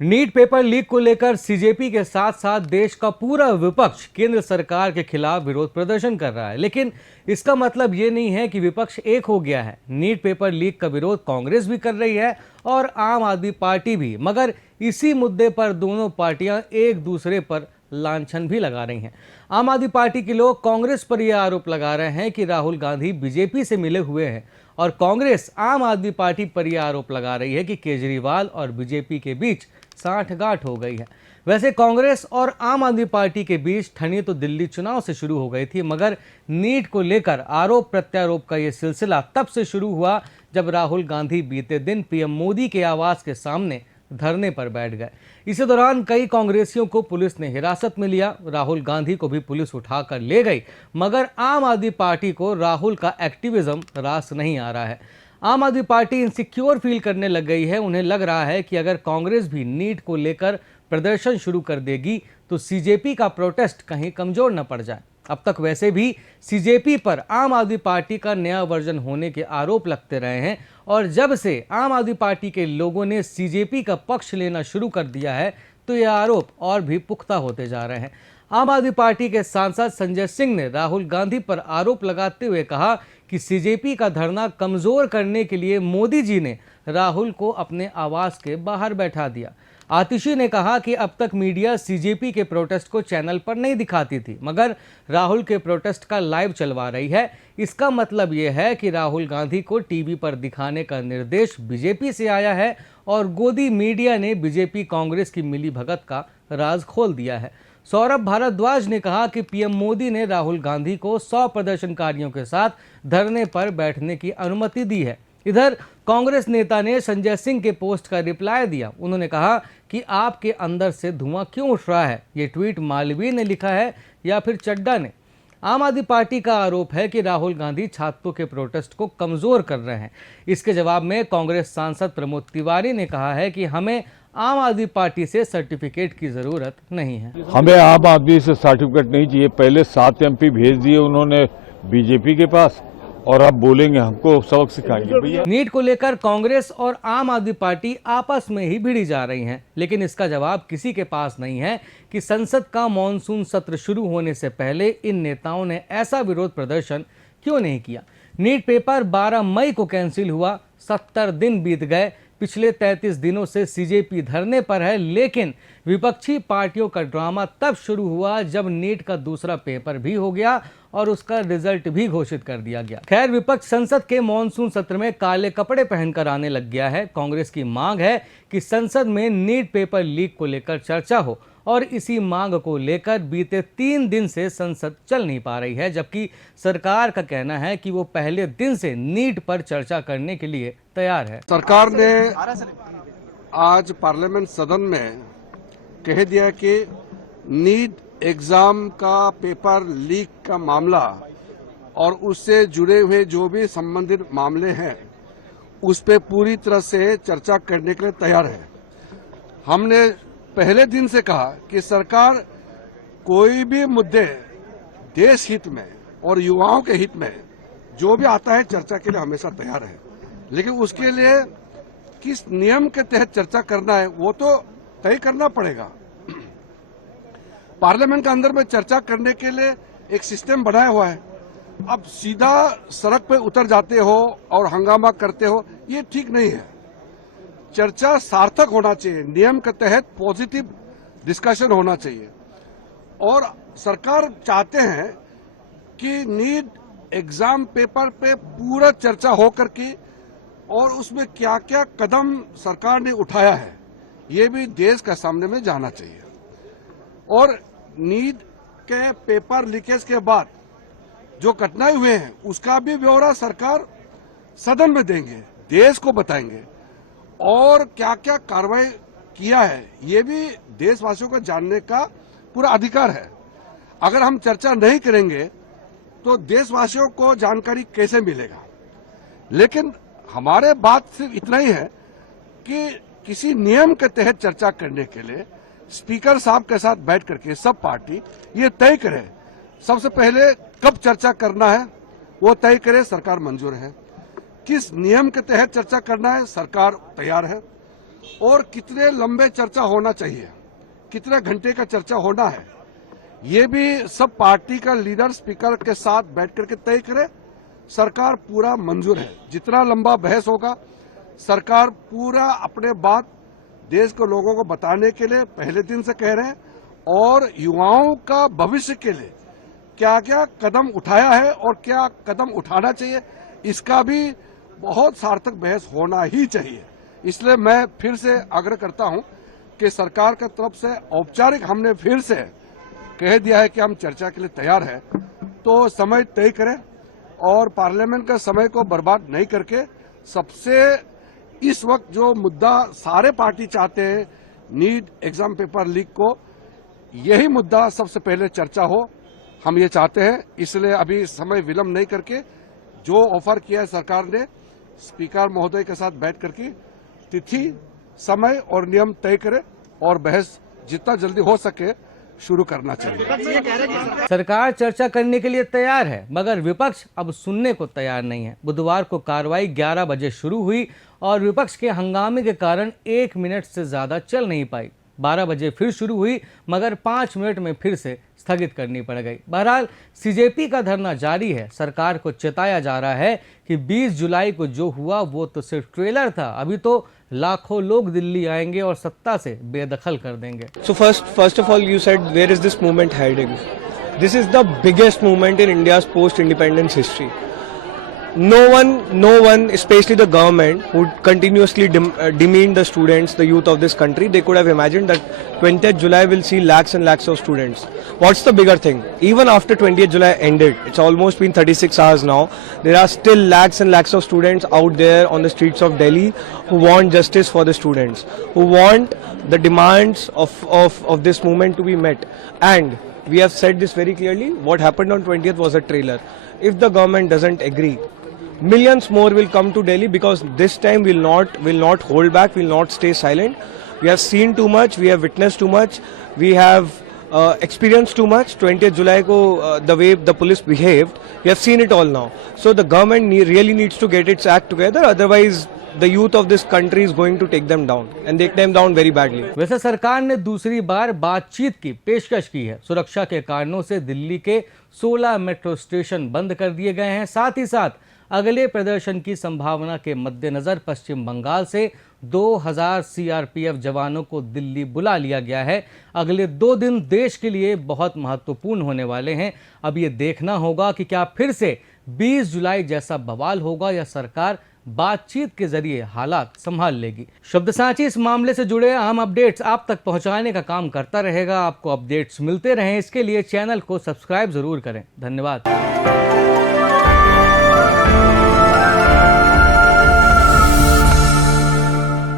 NEET paper leak को लेकर CJP के साथ साथ देश का पूरा विपक्ष केंद्र सरकार के खिलाफ विरोध प्रदर्शन कर रहा है। लेकिन इसका मतलब ये नहीं है कि विपक्ष एक हो गया है। नीट पेपर लीक का विरोध कांग्रेस भी कर रही है और आम आदमी पार्टी भी, मगर इसी मुद्दे पर दोनों पार्टियां एक दूसरे पर लांछन भी लगा रही हैं। आम आदमी पार्टी के लोग कांग्रेस पर यह आरोप लगा रहे हैं कि राहुल गांधी बीजेपी से मिले हुए हैं और कांग्रेस आम आदमी पार्टी पर यह आरोप लगा रही है कि केजरीवाल और बीजेपी के बीच साठगांठ हो गई है। वैसे कांग्रेस और आम आदमी पार्टी के बीच ठनी तो दिल्ली चुनाव से शुरू हो गई थी, मगर नीट को लेकर आरोप प्रत्यारोप का यह सिलसिला तब से शुरू हुआ जब राहुल गांधी बीते दिन पीएम मोदी के आवास के सामने धरने पर बैठ गए। इसी दौरान कई कांग्रेसियों को पुलिस ने हिरासत में लिया। राहुल गांधी को भी पुलिस उठाकर ले गई, मगर आम आदमी पार्टी को राहुल का एक्टिविज्म रास नहीं आ रहा है। आम आदमी पार्टी इनसिक्योर फील करने लग गई है। उन्हें लग रहा है कि अगर कांग्रेस भी नीट को लेकर प्रदर्शन शुरू कर देगी तो सीजेपी का प्रोटेस्ट कहीं कमजोर न पड़ जाए। अब तक वैसे भी सीजेपी पर आम आदमी पार्टी का नया वर्जन होने के आरोप लगते रहे हैं और जब से आम आदमी पार्टी के लोगों ने सीजेपी का पक्ष लेना शुरू कर दिया है तो ये आरोप और भी पुख्ता होते जा रहे हैं। आम आदमी पार्टी के सांसद संजय सिंह ने राहुल गांधी पर आरोप लगाते हुए कहा कि सीजेपी का धरना कमजोर करने के लिए मोदी जी ने राहुल को अपने आवास के बाहर बैठा दिया। आतिशी ने कहा कि अब तक मीडिया सीजेपी के प्रोटेस्ट को चैनल पर नहीं दिखाती थी, मगर राहुल के प्रोटेस्ट का लाइव चलवा रही है। इसका मतलब यह है कि राहुल गांधी को टीवी पर दिखाने का निर्देश बीजेपी से आया है और गोदी मीडिया ने बीजेपी कांग्रेस की मिलीभगत का राज खोल दिया है। सौरभ भारद्वाज ने कहा कि पीएम मोदी ने राहुल गांधी को 100 प्रदर्शनकारियों के साथ धरने पर बैठने की अनुमति दी है। इधर कांग्रेस नेता ने संजय सिंह के पोस्ट का रिप्लाई दिया। उन्होंने कहा कि आपके अंदर से धुआं क्यों उठ रहा है। ये ट्वीट मालवीय ने लिखा है या फिर चड्डा ने। आम आदमी पार्टी का आरोप है कि राहुल गांधी छात्रों के प्रोटेस्ट को कमजोर कर रहे हैं। इसके जवाब में कांग्रेस सांसद प्रमोद तिवारी ने कहा है कि हमें आम आदमी पार्टी से सर्टिफिकेट की जरूरत नहीं है। हमें आम आदमी से सर्टिफिकेट नहीं चाहिए। पहले 7 एमपी भेज दिए उन्होंने बीजेपी के पास और अब बोलेंगे हमको सबक सिखाएंगे भैया। नीट को लेकर कांग्रेस और आम आदमी पार्टी आपस में ही भिड़ी जा रही हैं, लेकिन इसका जवाब किसी के पास नहीं है कि संसद का मॉनसून सत्र शुरू होने से पहले इन नेताओं ने ऐसा विरोध प्रदर्शन क्यों नहीं किया। नीट पेपर 12 मई को कैंसिल हुआ, 70 दिन बीत गए। पिछले 33 दिनों से सीजेपी धरने पर है, लेकिन विपक्षी पार्टियों का ड्रामा तब शुरू हुआ जब नीट का दूसरा पेपर भी हो गया और उसका रिजल्ट भी घोषित कर दिया गया। खैर, विपक्ष संसद के मॉनसून सत्र में काले कपड़े पहनकर आने लग गया है। कांग्रेस की मांग है कि संसद में नीट पेपर लीक को लेकर चर्चा हो और इसी मांग को लेकर बीते 3 दिन से संसद चल नहीं पा रही है, जबकि सरकार का कहना है कि वो पहले दिन से नीट पर चर्चा करने के लिए तैयार है। सरकार ने आज पार्लियामेंट सदन में कह दिया कि नीट एग्जाम का पेपर लीक का मामला और उससे जुड़े हुए जो भी संबंधित मामले हैं उस पे पूरी तरह से चर्चा करने के लिए तैयार है। हमने पहले दिन से कहा कि सरकार कोई भी मुद्दे देश हित में और युवाओं के हित में जो भी आता है चर्चा के लिए हमेशा तैयार है, लेकिन उसके लिए किस नियम के तहत चर्चा करना है वो तो तय करना पड़ेगा। पार्लियामेंट के अंदर में चर्चा करने के लिए एक सिस्टम बनाया हुआ है। अब सीधा सड़क पे उतर जाते हो और हंगामा करते हो, ये ठीक नहीं है। चर्चा सार्थक होना चाहिए, नियम के तहत पॉजिटिव डिस्कशन होना चाहिए। और सरकार चाहते हैं कि नीट एग्जाम पेपर पे पूरा चर्चा हो करके और उसमें क्या क्या कदम सरकार ने उठाया है ये भी देश के सामने में जाना चाहिए। और नीट के पेपर लीकेज के बाद जो घटनाएं हुए हैं उसका भी ब्यौरा सरकार सदन में देंगे, देश को बताएंगे और क्या क्या कार्रवाई किया है ये भी देशवासियों को जानने का पूरा अधिकार है। अगर हम चर्चा नहीं करेंगे तो देशवासियों को जानकारी कैसे मिलेगा। लेकिन हमारे बात सिर्फ इतना ही है कि किसी नियम के तहत चर्चा करने के लिए स्पीकर साहब के साथ बैठ करके सब पार्टी ये तय करे, सबसे पहले कब चर्चा करना है वो तय करे, सरकार मंजूर है। किस नियम के तहत चर्चा करना है सरकार तैयार है और कितने लंबे चर्चा होना चाहिए, कितने घंटे का चर्चा होना है, ये भी सब पार्टी का लीडर स्पीकर के साथ बैठ करके तय करे। सरकार पूरा मंजूर है, जितना लंबा बहस होगा सरकार पूरा अपने बात देश के लोगों को बताने के लिए पहले दिन से कह रहे हैं, और युवाओं का भविष्य के लिए क्या क्या कदम उठाया है और क्या कदम उठाना चाहिए, इसका भी बहुत सार्थक बहस होना ही चाहिए। इसलिए मैं फिर से आग्रह करता हूं कि सरकार की तरफ से औपचारिक हमने फिर से कह दिया है कि हम चर्चा के लिए तैयार हैं, तो समय तय करें और पार्लियामेंट का समय को बर्बाद नहीं करके सबसे इस वक्त जो मुद्दा सारे पार्टी चाहते हैं, नीट एग्जाम पेपर लीक को, यही मुद्दा सबसे पहले चर्चा हो, हम ये चाहते हैं। इसलिए अभी समय विलंब नहीं करके जो ऑफर किया है सरकार ने, स्पीकर महोदय के साथ बैठ करके तिथि, समय और नियम तय करें और बहस जितना जल्दी हो सके शुरू करना चाहिए। सरकार चर्चा करने के लिए तैयार है, मगर विपक्ष अब सुनने को तैयार नहीं है। बुधवार को कार्रवाई 11 बजे शुरू हुई और विपक्ष के हंगामे के कारण 1 मिनट से ज्यादा चल नहीं पाई। 12 बजे फिर शुरू हुई, मगर 5 मिनट में फिर से स्थगित करनी पड़ गई। बहरहाल सीजेपी का धरना जारी है। सरकार को चेताया जा रहा है कि 20 जुलाई को जो हुआ वो तो सिर्फ ट्रेलर था, अभी तो लाखों लोग दिल्ली आएंगे और सत्ता से बेदखल कर देंगे। So first of all, you said where is this movement heading? This is the biggest movement in India's post-independence history. No one, especially the government, would continuously demean the students, the youth of this country. They could have imagined that 20th July will see lakhs and lakhs of students. What's the bigger thing? Even after 20th July ended, it's almost been 36 hours now, there are still lakhs and lakhs of students out there on the streets of Delhi who want justice for the students, who want the demands of this movement to be met. And we have said this very clearly, what happened on 20th was a trailer. If the government doesn't agree, millions more will come to Delhi, because this time will not hold back, will not stay silent. We have seen too much, we have witnessed too much, we have experienced too much. 20th July ko the way the police behaved, we have seen it all now. So the government really needs to get its act together, otherwise the youth of this country is going to take them down, and take them down very badly. वैसे सरकार ने दूसरी बार बातचीत की पेशकश की है। सुरक्षा के कारणों से दिल्ली के 16 मेट्रो स्टेशन बंद कर दिए गए हैं। साथ ही साथ अगले प्रदर्शन की संभावना के मद्देनजर पश्चिम बंगाल से 2000 सीआरपीएफ जवानों को दिल्ली बुला लिया गया है। अगले 2 दिन देश के लिए बहुत महत्वपूर्ण होने वाले हैं। अब ये देखना होगा कि क्या फिर से 20 जुलाई जैसा बवाल होगा या सरकार बातचीत के जरिए हालात संभाल लेगी। शब्द सांची इस मामले से जुड़े अहम अपडेट्स आप तक पहुंचाने का काम करता रहेगा। आपको अपडेट्स मिलते रहें, इसके लिए चैनल को सब्सक्राइब जरूर करें। धन्यवाद।